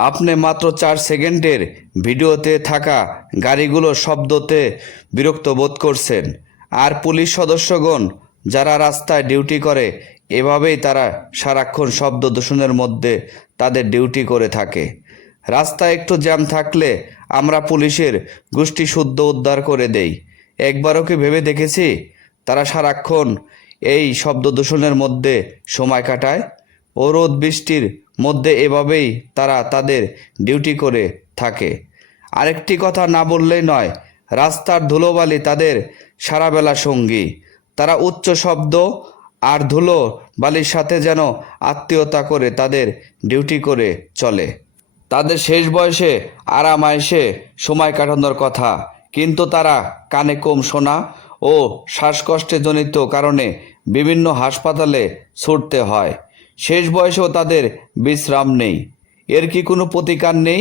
আপনি মাত্র চার সেকেন্ডের ভিডিওতে থাকা গাড়িগুলো শব্দতে বিরক্ত বোধ করছেন। আর পুলিশ সদস্যগণ যারা রাস্তায় ডিউটি করে, এভাবেই তারা সারাক্ষণ শব্দ দূষণের মধ্যে তাদের ডিউটি করে থাকে। রাস্তায় একটু জ্যাম থাকলে আমরা পুলিশের গোষ্ঠী শুদ্ধ উদ্ধার করে দেই। একবারও কি ভেবে দেখেছি তারা সারাক্ষণ এই শব্দ দূষণের মধ্যে সময় কাটায়? ও রোদ বৃষ্টির মধ্যে এভাবেই তারা তাদের ডিউটি করে থাকে। আরেকটি কথা না বললেই নয়, রাস্তার ধুলোবালি তাদের সারাবেলা সঙ্গী। তারা উচ্চ শব্দ আর ধুলো বালির সাথে যেন আত্মীয়তা করে তাদের ডিউটি করে চলে। তাদের শেষ বয়সে আরাম আয়েসে সময় কাটানোর কথা, কিন্তু তারা কানে কম শোনা ও শ্বাসকষ্টে জনিত কারণে বিভিন্ন হাসপাতালে ছুটতে হয়। শেষ বয়সেও তাদের বিশ্রাম নেই। এর কি কোনো প্রতিকার নেই?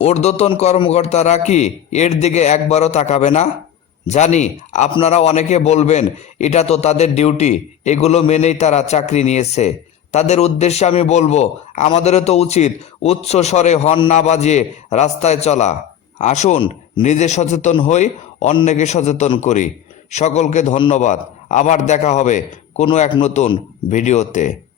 ঊর্ধ্বতন কর্মকর্তারা কি এর দিকে একবারও তাকাবে না? জানি, আপনারা অনেকে বলবেন, এটা তো তাদের ডিউটি, এগুলো মেনেই তারা চাকরি নিয়েছে। তাদের উদ্দেশ্যে আমি বলব, আমাদেরও তো উচিত উচ্চ স্বরে হর্ন না বাজিয়ে রাস্তায় চলা। আসুন, নিজে সচেতন হই, অন্যকে সচেতন করি। সকলকে ধন্যবাদ। আবার দেখা হবে কোনো এক নতুন ভিডিওতে।